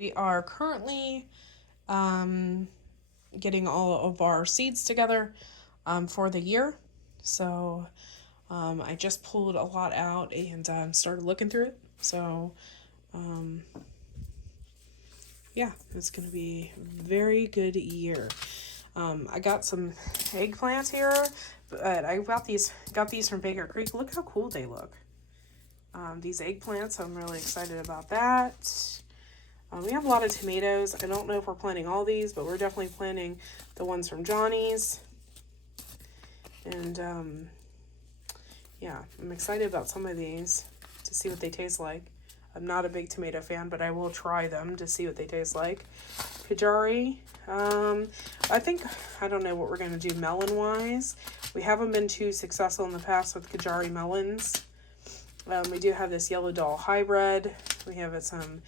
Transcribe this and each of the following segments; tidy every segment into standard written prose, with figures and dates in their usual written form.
We are currently getting all of our seeds together for the year. So I just pulled a lot out and started looking through it. So um, yeah, it's going to be a very good year. I got some eggplants here, but I got these from Baker Creek. Look how cool they look. These eggplants, I'm really excited about that. We have a lot of tomatoes. I don't know if we're planting all these, but we're definitely planting the ones from Johnny's. And yeah, I'm excited about some of these to see what they taste like. I'm not a big tomato fan, but I will try them to see what they taste like. Kajari. I don't know what we're going to do melon-wise. We haven't been too successful in the past with Kajari melons. We do have this Yellow Doll hybrid. We have some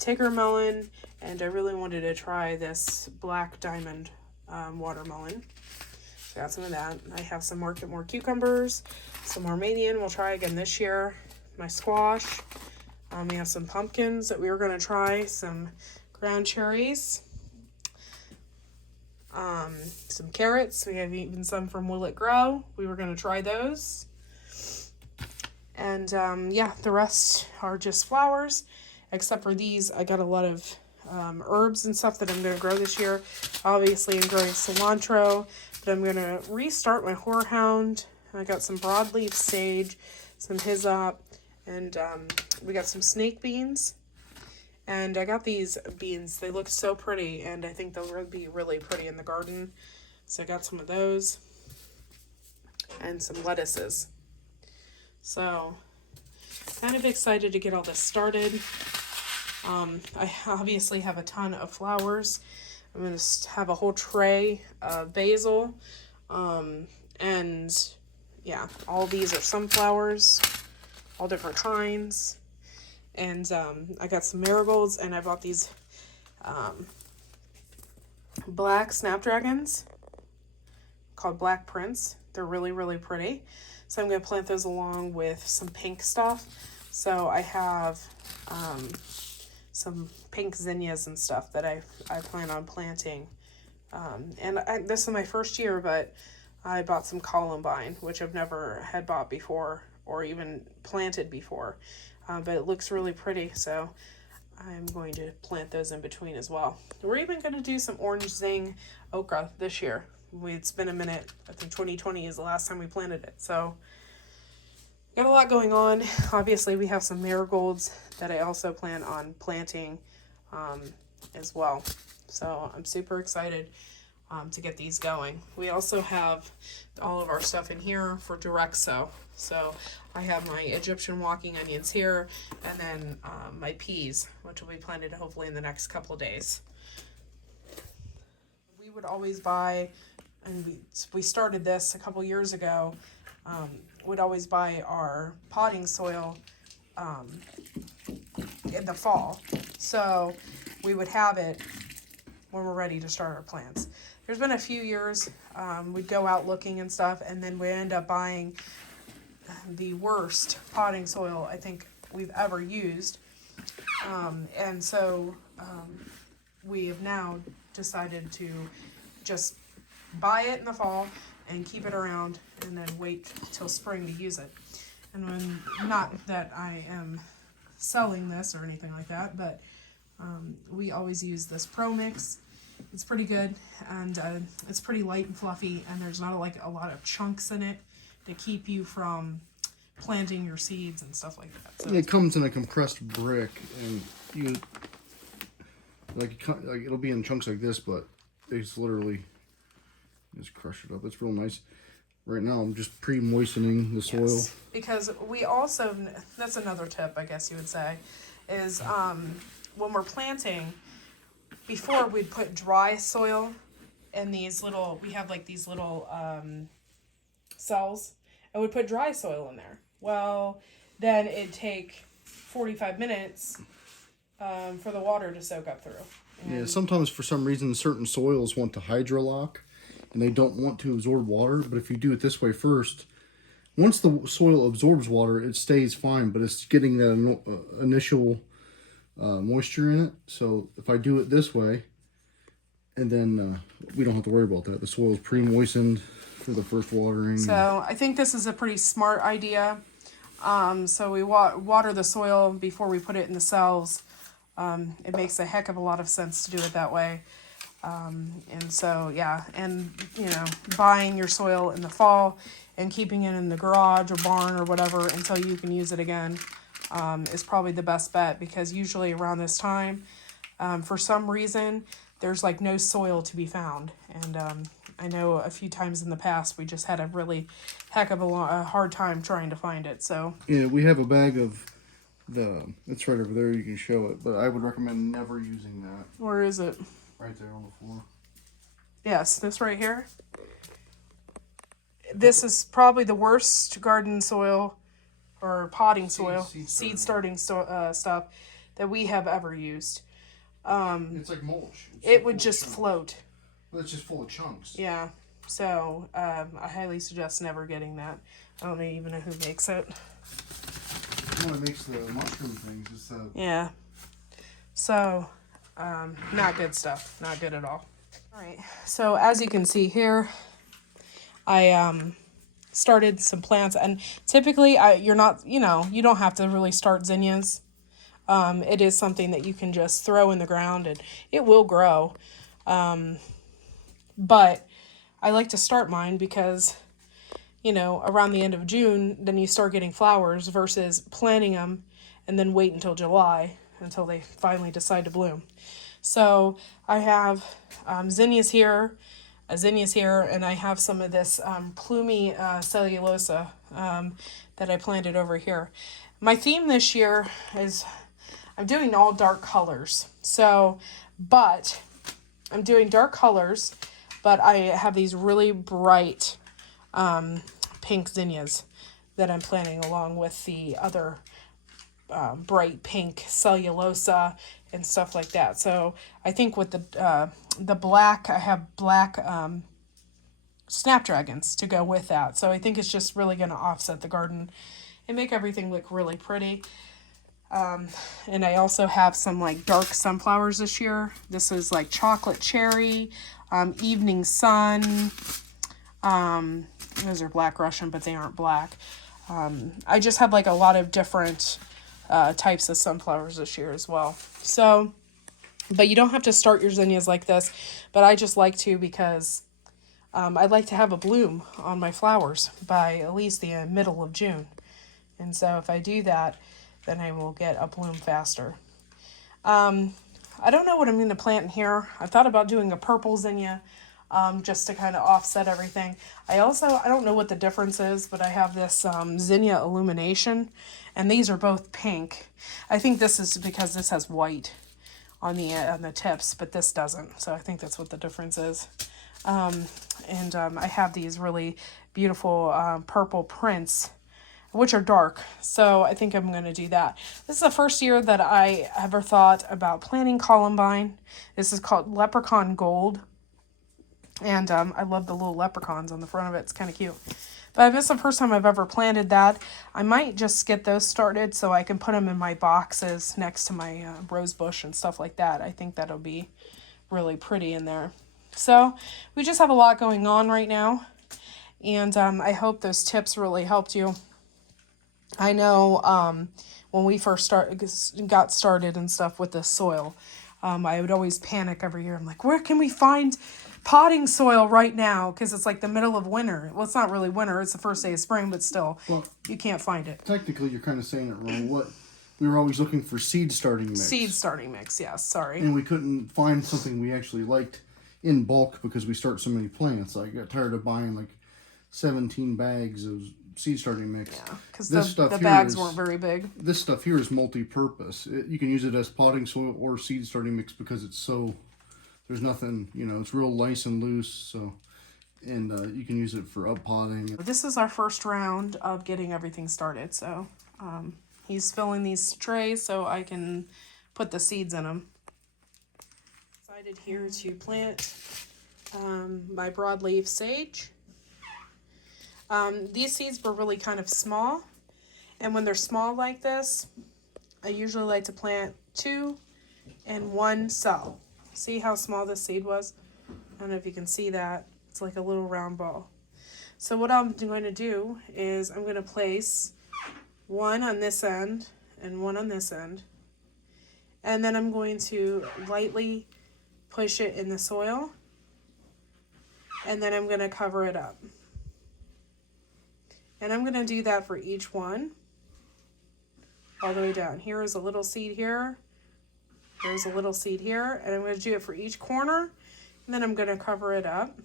Tigger melon, and I really wanted to try this Black Diamond watermelon. So I got some of that. I have some more cucumbers, some Armenian we'll try again this year. My squash. We have some pumpkins that we were going to try, some ground cherries, some carrots. We have even some from Will It Grow. We were going to try those. And yeah, the rest are just flowers, except for these. I got a lot of herbs and stuff that I'm going to grow this year. Obviously, I'm growing cilantro, but I'm going to restart my horehound. I got some broadleaf sage, some hyssop, and we got some snake beans. And I got these beans. They look so pretty, and I think they'll be really pretty in the garden. So I got some of those and some lettuces. So, kind of excited to get all this started. I obviously have a ton of flowers. I'm going to have a whole tray of basil. And yeah, all these are sunflowers, all different kinds. And I got some marigolds, and I bought these black snapdragons called Black Prince. They're really, really pretty. So I'm going to plant those along with some pink stuff. So I have some pink zinnias and stuff that I plan on planting. This is my first year, but I bought some columbine, which I've never had bought before or even planted before. But it looks really pretty, so I'm going to plant those in between as well. We're even going to do some orange zing okra this year. It's been a minute. I think 2020 is the last time we planted it. So, got a lot going on. Obviously, we have some marigolds that I also plan on planting as well. So, I'm super excited to get these going. We also have all of our stuff in here for direct sow. So, I have my Egyptian walking onions here, and then my peas, which will be planted hopefully in the next couple of days. We would always buy, and we started this a couple years ago, would always buy our potting soil in the fall. So we would have it when we're ready to start our plants. There's been a few years we'd go out looking and stuff, and then we end up buying the worst potting soil I think we've ever used. And so we have now decided to just buy it in the fall and keep it around and then wait till spring to use it. And not that I am selling this or anything like that, but we always use this Pro Mix. It's pretty good, and it's pretty light and fluffy, and there's not a lot of chunks in it to keep you from planting your seeds and stuff like that. So it comes in a compressed brick, and you like it'll be in chunks like this, but it's literally just crush it up. It's real nice. Right now, I'm just pre-moistening the soil. Yes, because we also, that's another tip, I guess you would say, is when we're planting, before we'd put dry soil in these little, we have like these little cells, and we'd put dry soil in there. Well, then it'd take 45 minutes for the water to soak up through. And yeah, sometimes for some reason certain soils want to hydrolock, and they don't want to absorb water. But if you do it this way first, once the soil absorbs water, it stays fine. But it's getting that initial moisture in it. So if I do it this way, and then we don't have to worry about that. The soil is pre-moistened for the first watering. So I think this is a pretty smart idea. So we water the soil before we put it in the cells. It makes a heck of a lot of sense to do it that way. And so, yeah, and, you know, buying your soil in the fall and keeping it in the garage or barn or whatever until you can use it again is probably the best bet, because usually around this time, for some reason, there's like no soil to be found. And I know a few times in the past we just had a really heck of a hard time trying to find it. So yeah, we have a bag of it's right over there, you can show it, but I would recommend never using that. where is it? Right there on the floor. Yes, this right here. This is probably the worst garden soil or potting soil, seed starting stuff that we have ever used. It's like mulch. It would just float. Well, it's just full of chunks. Yeah. So I highly suggest never getting that. I don't even know who makes it. You know what makes the mushroom things? It's Yeah. So not good stuff. Not good at all. All right. So as you can see here, I started some plants, and typically you don't have to really start zinnias. It is something that you can just throw in the ground and it will grow. But I like to start mine because, you know, around the end of June, then you start getting flowers versus planting them and then wait until July until they finally decide to bloom. So I have zinnias here, and I have some of this plumy cellulosa that I planted over here. My theme this year is I'm doing all dark colors. So, but I'm doing dark colors, but I have these really bright pink zinnias that I'm planting along with the other bright pink cellulosa and stuff like that. So I think with the black, I have black snapdragons to go with that. So I think it's just really going to offset the garden and make everything look really pretty. And I also have some like dark sunflowers this year. This is like chocolate cherry, evening sun. Those are black Russian, but they aren't black. I just have like a lot of different types of sunflowers this year as well. So, but you don't have to start your zinnias like this, but I just like to because I'd like to have a bloom on my flowers by at least the middle of June. And so if I do that, then I will get a bloom faster. I don't know what I'm going to plant in here. I thought about doing a purple zinnia just to kind of offset everything. I don't know what the difference is, but I have this zinnia illumination, and these are both pink. I think this is because this has white on the tips, but this doesn't. So I think that's what the difference is. And I have these really beautiful purple prints, which are dark. So I think I'm going to do that. This is the first year that I ever thought about planting columbine. This is called Leprechaun Gold. And I love the little leprechauns on the front of it. It's kind of cute. But this is the first time I've ever planted that. I might just get those started so I can put them in my boxes next to my rose bush and stuff like that. I think that'll be really pretty in there. So we just have a lot going on right now. And I hope those tips really helped you. I know when we first got started and stuff with the soil, I would always panic every year. I'm like, where can we find potting soil right now? Because it's like the middle of winter. Well, it's not really winter. It's the first day of spring, but still, you can't find it. Technically, you're kind of saying it wrong. We were always looking for seed starting mix. Seed starting mix, yes. Sorry. And we couldn't find something we actually liked in bulk because we start so many plants. I got tired of buying like 17 bags of seed starting mix. Yeah, because the bags weren't very big. This stuff here is multi-purpose. You can use it as potting soil or seed starting mix because it's so, there's nothing, it's real nice and loose. So, and you can use it for up potting. This is our first round of getting everything started. So he's filling these trays so I can put the seeds in them. Decided here to plant my broadleaf sage. These seeds were really kind of small, and when they're small like this, I usually like to plant 2 and 1 cell. See how small this seed was? I don't know if you can see that. It's like a little round ball. So what I'm going to do is I'm going to place 1 on this end and 1 on this end. And then I'm going to lightly push it in the soil. And then I'm going to cover it up. And I'm going to do that for each one. All the way down. Here is a little seed here. There's a little seed here. And I'm going to do it for each corner. And then I'm going to cover it up.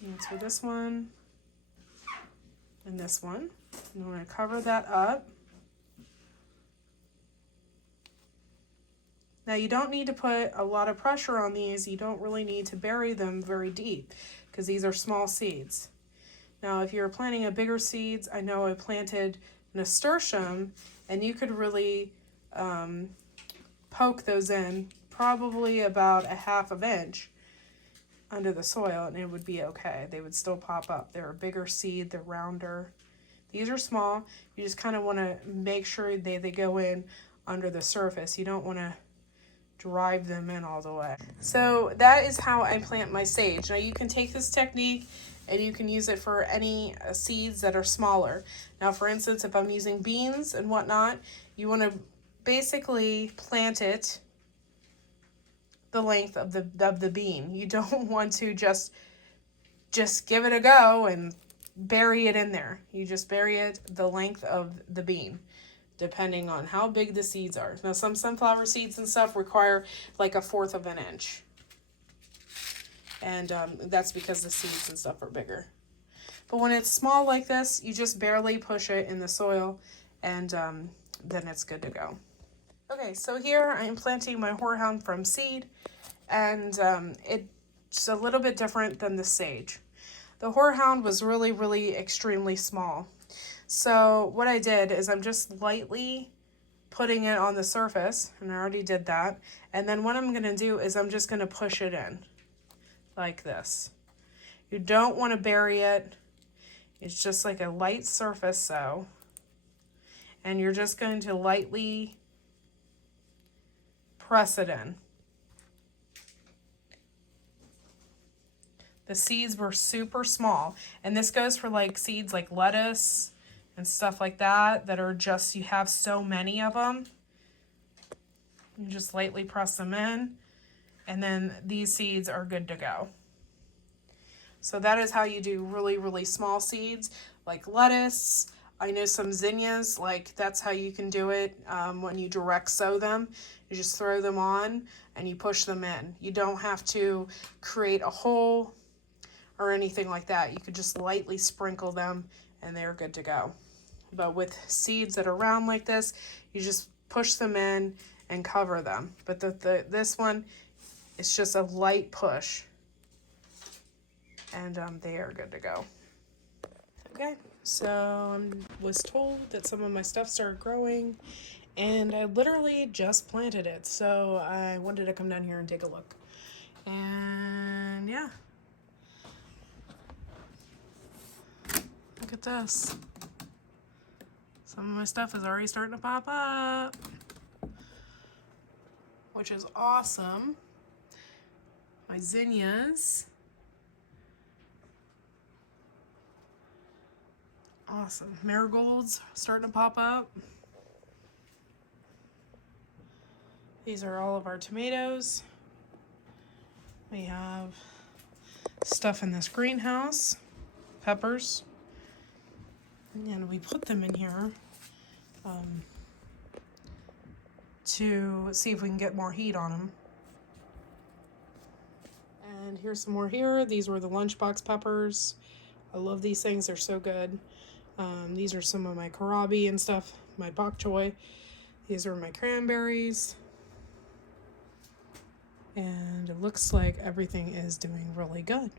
And that's for this one. And this one. And I'm going to cover that up. Now you don't need to put a lot of pressure on these. You don't really need to bury them very deep because these are small seeds. Now if you're planting a bigger seeds, I know I planted nasturtium and you could really poke those in probably about a 1/2 inch under the soil and it would be okay. They would still pop up. They're a bigger seed, they're rounder. These are small. You just kind of want to make sure they go in under the surface. You don't want to drive them in all the way. So that is how I plant my sage. Now you can take this technique and you can use it for any seeds that are smaller. Now for instance, if I'm using beans and whatnot, you want to basically plant it the length of the bean. You don't want to just give it a go and bury it in there. You just bury it the length of the bean, depending on how big the seeds are. Now some sunflower seeds and stuff require like a 1/4 inch. And that's because the seeds and stuff are bigger. But when it's small like this, you just barely push it in the soil and then it's good to go. Okay, so here I am planting my horehound from seed and it's a little bit different than the sage. The horehound was really, really extremely small. So what I did is I'm just lightly putting it on the surface, and I already did that. And then what I'm going to do is I'm just going to push it in like this. You don't want to bury it. It's just like a light surface so. And you're just going to lightly press it in. The seeds were super small. And this goes for like seeds like lettuce and stuff like that are just, you have so many of them. You just lightly press them in. And then these seeds are good to go. So that is how you do really, really small seeds like lettuce. I know some zinnias, like that's how you can do it when you direct sow them. You just throw them on and you push them in. You don't have to create a hole or anything like that. You could just lightly sprinkle them and they're good to go. But with seeds that are round like this, you just push them in and cover them. But this one, it's just a light push. And they are good to go. Okay, so I was told that some of my stuff started growing and I literally just planted it. So I wanted to come down here and take a look. And yeah. Look at this. Some of my stuff is already starting to pop up, which is awesome. My zinnias. Awesome. Marigolds starting to pop up. These are all of our tomatoes. We have stuff in this greenhouse, peppers, and we put them in here to see if we can get more heat on them. And here's some more here. These were the lunchbox peppers. I love these things. They're so good. These are some of my kohlrabi and stuff, my bok choy. These are my cranberries. And it looks like everything is doing really good.